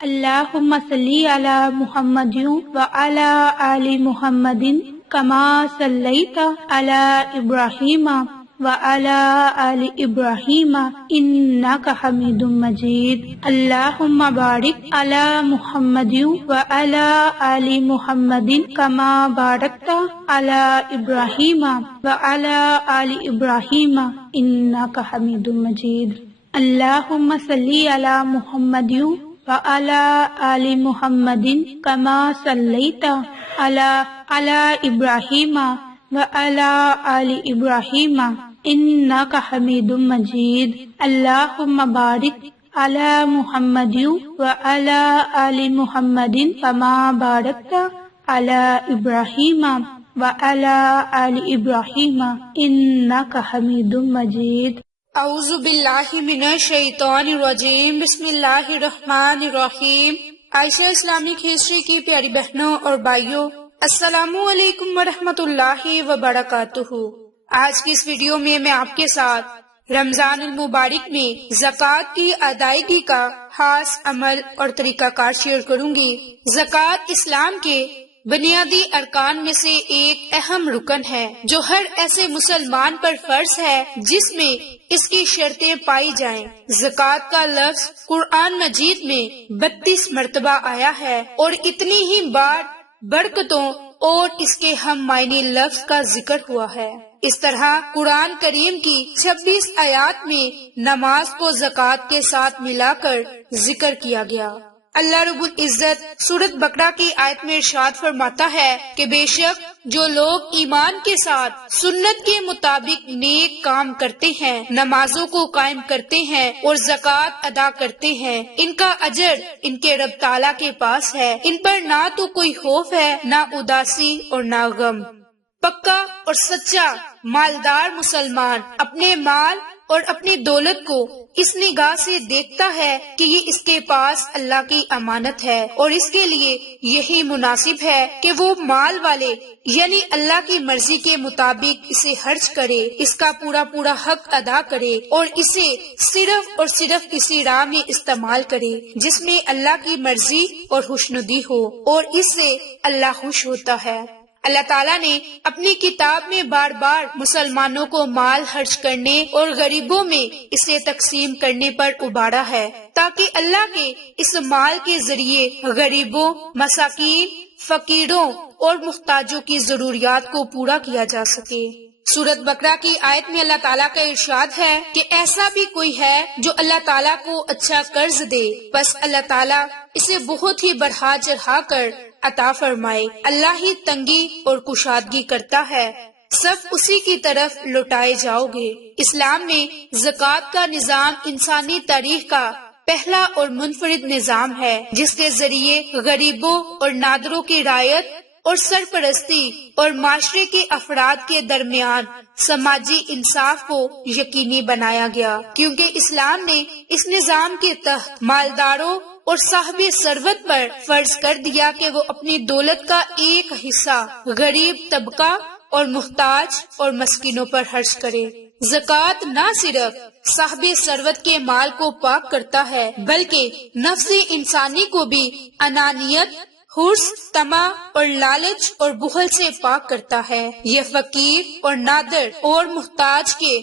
اللہم صلی علی محمد وعلی آل محمد کما صلیت علی ابراہیم وعلی آل ابراہیم انک حمید مجید۔ اللہم بارک علی محمد وعلی آل محمد کما بارکت علی ابراہیم وعلی آل ابراہیم انک حمید مجید۔ اللہم صلی علی محمد وعلی آل محمد کما صلیت علی ابراہیم وعلی آل ابراہیم انک حمید مجید۔ اللہم بارک علی محمد وعلی آل محمد کما بارکت علی ابراہیم وعلی آل ابراہیم انک حمید مجید۔ اعوذ باللہ من الشیطان الرجیم، بسم اللہ الرحمن الرحیم۔ عائشہ اسلامک ہسٹری کی پیاری بہنوں اور بھائیوں، السلام علیکم ورحمۃ اللہ وبرکاتہ۔ آج کی اس ویڈیو میں آپ کے ساتھ رمضان المبارک میں زکوٰۃ کی ادائیگی کا خاص عمل اور طریقہ کار شیئر کروں گی۔ زکوٰۃ اسلام کے بنیادی ارکان میں سے ایک اہم رکن ہے جو ہر ایسے مسلمان پر فرض ہے جس میں اس کی شرطیں پائی جائیں۔ زکوٰۃ کا لفظ قرآن مجید میں 32 مرتبہ آیا ہے اور اتنی ہی بار برکتوں اور اس کے ہم معنی لفظ کا ذکر ہوا ہے۔ اس طرح قرآن کریم کی 26 آیات میں نماز کو زکوٰۃ کے ساتھ ملا کر ذکر کیا گیا۔ اللہ رب العزت سورۃ بقرہ کی آیت میں ارشاد فرماتا ہے کہ بے شک جو لوگ ایمان کے ساتھ سنت کے مطابق نیک کام کرتے ہیں، نمازوں کو قائم کرتے ہیں اور زکوٰۃ ادا کرتے ہیں، ان کا اجر ان کے رب تعالیٰ کے پاس ہے، ان پر نہ تو کوئی خوف ہے، نہ اداسی اور نہ غم۔ پکا اور سچا مالدار مسلمان اپنے مال اور اپنی دولت کو اس نگاہ سے دیکھتا ہے کہ یہ اس کے پاس اللہ کی امانت ہے اور اس کے لیے یہی مناسب ہے کہ وہ مال والے یعنی اللہ کی مرضی کے مطابق اسے خرچ کرے، اس کا پورا حق ادا کرے اور اسے صرف اور صرف اسی راہ میں استعمال کرے جس میں اللہ کی مرضی اور خوشنودی ہو، اور اس سے اللہ خوش ہوتا ہے۔ اللہ تعالیٰ نے اپنی کتاب میں بار بار مسلمانوں کو مال خرچ کرنے اور غریبوں میں اسے تقسیم کرنے پر ابھارا ہے تاکہ اللہ کے اس مال کے ذریعے غریبوں، مساکین، فقیروں اور محتاجوں کی ضروریات کو پورا کیا جا سکے۔ سورۃ بقرہ کی آیت میں اللہ تعالیٰ کا ارشاد ہے کہ ایسا بھی کوئی ہے جو اللہ تعالیٰ کو اچھا قرض دے، بس اللہ تعالیٰ اسے بہت ہی بڑھا چڑھا کر عطا فرمائے۔ اللہ ہی تنگی اور کشادگی کرتا ہے، سب اسی کی طرف لوٹائے جاؤ گے۔ اسلام میں زکوٰۃ کا نظام انسانی تاریخ کا پہلا اور منفرد نظام ہے جس کے ذریعے غریبوں اور نادروں کی رعایت اور سرپرستی اور معاشرے کے افراد کے درمیان سماجی انصاف کو یقینی بنایا گیا، کیونکہ اسلام نے اس نظام کے تحت مالداروں اور صاحب ثروت پر فرض کر دیا کہ وہ اپنی دولت کا ایک حصہ غریب طبقہ اور محتاج اور مسکینوں پر خرچ کرے۔ زکوٰۃ نہ صرف صاحب ثروت کے مال کو پاک کرتا ہے بلکہ نفس انسانی کو بھی انانیت، حرص، طمع اور لالچ اور بخل سے پاک کرتا ہے۔ یہ فقیر اور نادر اور محتاج کے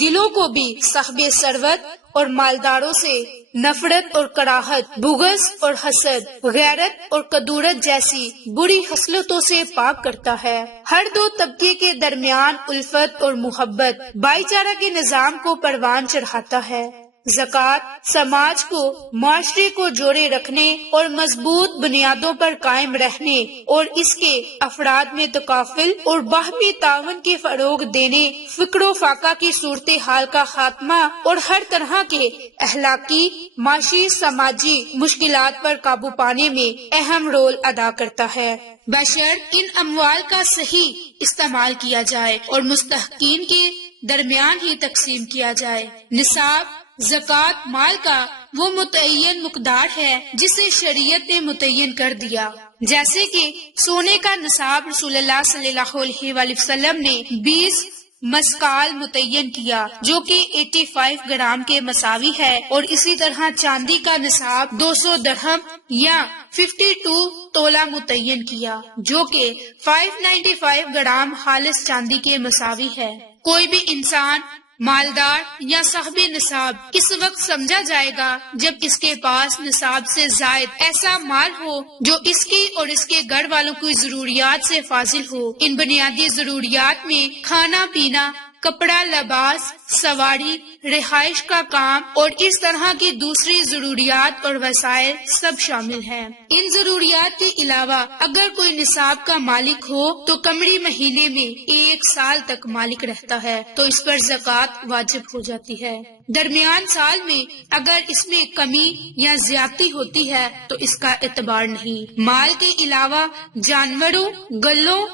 دلوں کو بھی صاحب ثروت اور مالداروں سے نفرت اور کراہت، بغض اور حسد، غیرت اور کدورت جیسی بری خصلتوں سے پاک کرتا ہے۔ ہر دو طبقے کے درمیان الفت اور محبت، بھائی چارہ کے نظام کو پروان چڑھاتا ہے۔ زکوٰۃ سماج کو، معاشرے کو جوڑے رکھنے اور مضبوط بنیادوں پر قائم رہنے اور اس کے افراد میں تکافل اور باہمی تعاون کے فروغ دینے، فقر و فاقہ کی صورتحال کا خاتمہ اور ہر طرح کے اخلاقی، معاشی، سماجی مشکلات پر قابو پانے میں اہم رول ادا کرتا ہے، بشرط ان اموال کا صحیح استعمال کیا جائے اور مستحقین کے درمیان ہی تقسیم کیا جائے۔ نصاب زکوٰۃ مال کا وہ متعین مقدار ہے جسے شریعت نے متعین کر دیا، جیسے کہ سونے کا نصاب رسول اللہ صلی اللہ علیہ وآلہ وسلم نے 20 مسقال متعین کیا جو کہ 85 گرام کے مساوی ہے، اور اسی طرح چاندی کا نصاب 200 درہم یا 52 تولہ متعین کیا، جو کہ 595 گرام خالص چاندی کے مساوی ہے۔ کوئی بھی انسان مالدار یا صاحب نصاب اس وقت سمجھا جائے گا جب اس کے پاس نصاب سے زائد ایسا مال ہو جو اس کی اور اس کے گھر والوں کی ضروریات سے فاضل ہو۔ ان بنیادی ضروریات میں کھانا پینا، کپڑا، لباس، سواری، رہائش کا کام اور اس طرح کی دوسری ضروریات اور وسائل سب شامل ہیں۔ ان ضروریات کے علاوہ اگر کوئی نصاب کا مالک ہو تو قمری مہینے میں 1 سال تک مالک رہتا ہے تو اس پر زکوٰۃ واجب ہو جاتی ہے۔ درمیان سال میں اگر اس میں کمی یا زیادتی ہوتی ہے تو اس کا اعتبار نہیں۔ مال کے علاوہ جانوروں، گلوں،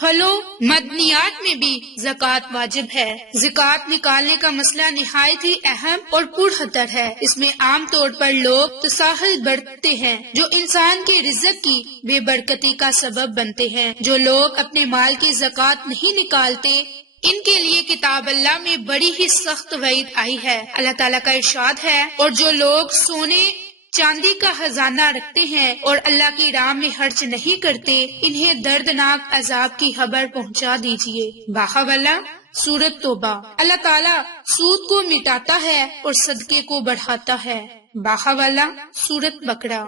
پھلوں، معدنیات میں بھی زکوٰۃ واجب ہے۔ زکوٰۃ نکالنے کا مسئلہ نہایت ہی اہم اور پرخطر ہے۔ اس میں عام طور پر لوگ تساہل برتتے ہیں جو انسان کے رزق کی بے برکتی کا سبب بنتے ہیں۔ جو لوگ اپنے مال کی زکوٰۃ نہیں نکالتے ان کے لیے کتاب اللہ میں بڑی ہی سخت وعید آئی ہے۔ اللہ تعالیٰ کا ارشاد ہے، اور جو لوگ سونے چاندی کا خزانہ رکھتے ہیں اور اللہ کی راہ میں خرچ نہیں کرتے انہیں دردناک عذاب کی خبر پہنچا دیجیے۔ باخبر سورۃ توبہ۔ اللہ تعالیٰ سود کو مٹاتا ہے اور صدقے کو بڑھاتا ہے۔ باخبر سورۃ بقرہ۔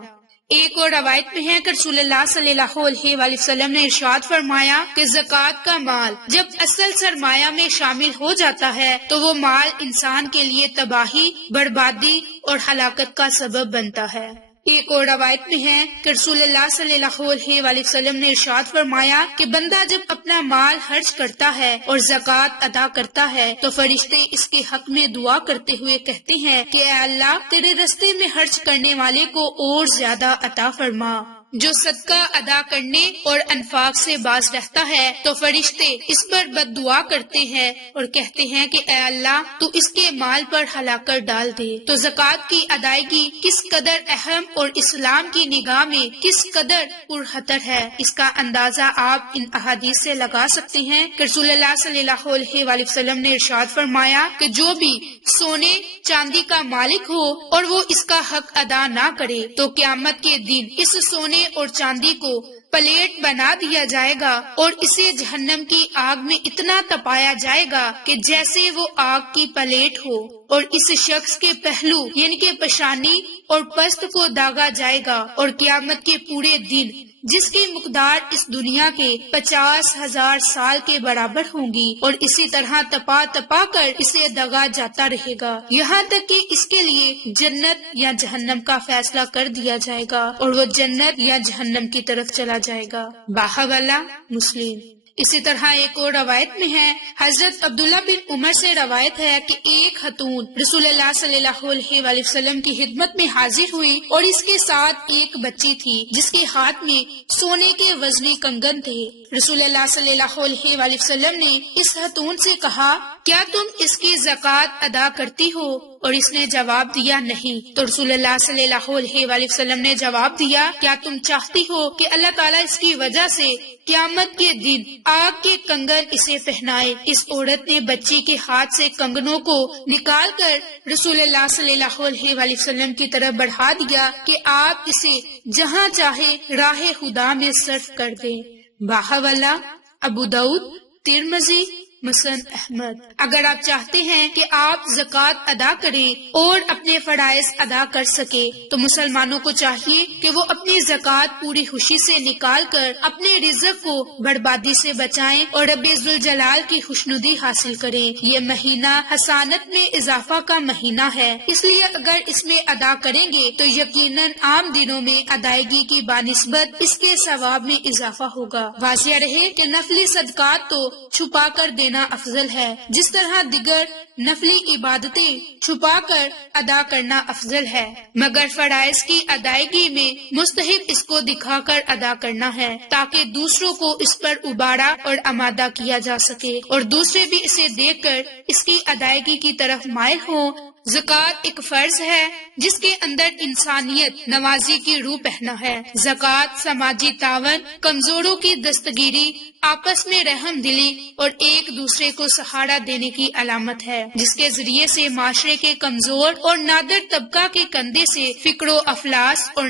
ایک اور روایت میں ہے کہ رسول اللہ صلی اللہ علیہ وآلہ وسلم نے ارشاد فرمایا کہ زکوٰۃ کا مال جب اصل سرمایہ میں شامل ہو جاتا ہے تو وہ مال انسان کے لیے تباہی، بربادی اور ہلاکت کا سبب بنتا ہے۔ ایک اور روایت میں ہے کہ رسول اللہ صلی اللہ علیہ وآلہ وسلم نے ارشاد فرمایا کہ بندہ جب اپنا مال خرچ کرتا ہے اور زکوٰۃ ادا کرتا ہے تو فرشتے اس کے حق میں دعا کرتے ہوئے کہتے ہیں کہ اے اللہ تیرے رستے میں خرچ کرنے والے کو اور زیادہ عطا فرما۔ جو صدقہ ادا کرنے اور انفاق سے باز رہتا ہے تو فرشتے اس پر بد دعا کرتے ہیں اور کہتے ہیں کہ اے اللہ تو اس کے مال پر ہلاکت ڈال دے۔ تو زکوٰۃ کی ادائیگی کس قدر اہم اور اسلام کی نگاہ میں کس قدر پرخطر ہے اس کا اندازہ آپ ان احادیث سے لگا سکتے ہیں کہ رسول اللہ صلی اللہ علیہ وآلہ وسلم نے ارشاد فرمایا کہ جو بھی سونے چاندی کا مالک ہو اور وہ اس کا حق ادا نہ کرے تو قیامت کے دن اس سونے اور چاندی کو پلیٹ بنا دیا جائے گا اور اسے جہنم کی آگ میں اتنا تپایا جائے گا کہ جیسے وہ آگ کی پلیٹ ہو، اور اس شخص کے پہلو یعنی کہ پیشانی اور پشت کو داغا جائے گا، اور قیامت کے پورے دن جس کی مقدار اس دنیا کے 50,000 سال کے برابر ہوں گی، اور اسی طرح تپا تپا کر اسے دگا جاتا رہے گا یہاں تک کہ اس کے لیے جنت یا جہنم کا فیصلہ کر دیا جائے گا اور وہ جنت یا جہنم کی طرف چلا جائے گا۔ باحوالہ مسلم۔ اسی طرح ایک اور روایت میں ہے، حضرت عبداللہ بن عمر سے روایت ہے کہ ایک خاتون رسول اللہ صلی اللہ علیہ وآلہ وسلم کی خدمت میں حاضر ہوئی اور اس کے ساتھ ایک بچی تھی جس کے ہاتھ میں سونے کے وزنی کنگن تھے۔ رسول اللہ صلی اللہ علیہ وآلہ وسلم نے اس خاتون سے کہا، کیا تم اس کی زکوٰۃ ادا کرتی ہو؟ اور اس نے جواب دیا نہیں۔ تو رسول اللہ صلی اللہ علیہ وآلہ وسلم نے جواب دیا، کیا تم چاہتی ہو کہ اللہ تعالیٰ اس کی وجہ سے قیامت کے دن آگ کے کنگن اسے پہنائے؟ اس عورت نے بچی کے ہاتھ سے کنگنوں کو نکال کر رسول اللہ صلی اللہ علیہ وآلہ وسلم کی طرف بڑھا دیا کہ آپ اسے جہاں چاہے راہ خدا میں صرف کر دیں۔ باحوالہ ابو داؤد، ترمذی، مسند احمد۔ اگر آپ چاہتے ہیں کہ آپ زکوٰۃ ادا کریں اور اپنے فرائض ادا کر سکے تو مسلمانوں کو چاہیے کہ وہ اپنی زکوٰۃ پوری خوشی سے نکال کر اپنے رزق کو بربادی سے بچائیں اور رب ذوالجلال کی خوشنودی حاصل کریں۔ یہ مہینہ حسانت میں اضافہ کا مہینہ ہے، اس لیے اگر اس میں ادا کریں گے تو یقیناً عام دنوں میں ادائیگی کی بانسبت اس کے ثواب میں اضافہ ہوگا۔ واضح رہے کہ نفلی صدقات تو چھپا کر دینا افضل ہے، جس طرح دیگر نفلی عبادتیں چھپا کر ادا کرنا افضل ہے، مگر فرائض کی ادائیگی میں مستحب اس کو دکھا کر ادا کرنا ہے تاکہ دوسروں کو اس پر ابھارا اور آمادہ کیا جا سکے اور دوسرے بھی اسے دیکھ کر اس کی ادائیگی کی طرف مائل ہوں۔ زکوٰۃ ایک فرض ہے جس کے اندر انسانیت نوازی کی روح پہنا ہے۔ زکوٰۃ سماجی تعاون، کمزوروں کی دستگیری، آپس میں رحم دلی اور ایک دوسرے کو سہارا دینے کی علامت ہے، جس کے ذریعے سے معاشرے کے کمزور اور نادر طبقہ کے کندھے سے فقر و افلاس اور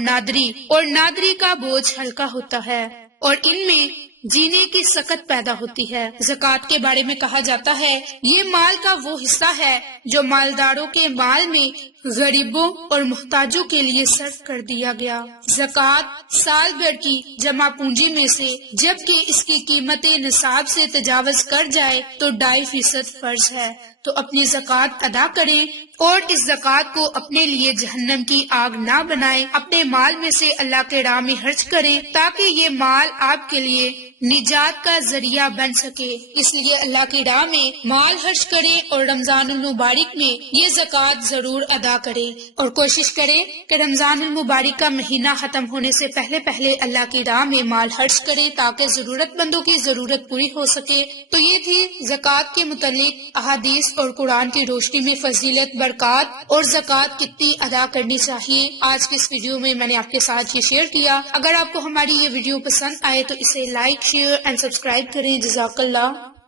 نادری کا بوجھ ہلکا ہوتا ہے اور ان میں جینے کی سکت پیدا ہوتی ہے۔ زکوٰۃ کے بارے میں کہا جاتا ہے یہ مال کا وہ حصہ ہے جو مالداروں کے مال میں غریبوں اور محتاجوں کے لیے صرف کر دیا گیا۔ زکوٰۃ سال بھر کی جمع پونجی میں سے جبکہ اس کی قیمت نصاب سے تجاوز کر جائے تو 2.5% فرض ہے، تو اپنی زکوٰۃ ادا کریں اور اس زکوٰۃ کو اپنے لیے جہنم کی آگ نہ بنائیں۔ اپنے مال میں سے اللہ کے راہ میں خرچ کریں تاکہ یہ مال آپ کے لیے نجات کا ذریعہ بن سکے۔ اس لیے اللہ کی راہ میں مال خرچ کریں اور رمضان المبارک میں یہ زکوٰۃ ضرور ادا کریں، اور کوشش کریں کہ رمضان المبارک کا مہینہ ختم ہونے سے پہلے اللہ کی راہ میں مال خرچ کریں تاکہ ضرورت مندوں کی ضرورت پوری ہو سکے۔ تو یہ تھی زکوٰۃ کے متعلق احادیث اور قرآن کی روشنی میں فضیلت، برکات اور زکوٰۃ کتنی ادا کرنی چاہیے۔ آج کی اس ویڈیو میں نے آپ کے ساتھ یہ شیئر کیا۔ اگر آپ کو ہماری یہ ویڈیو پسند آئے تو اسے لائک، شیئر اینڈ سبسکرائب کریں۔ جزاک اللہ۔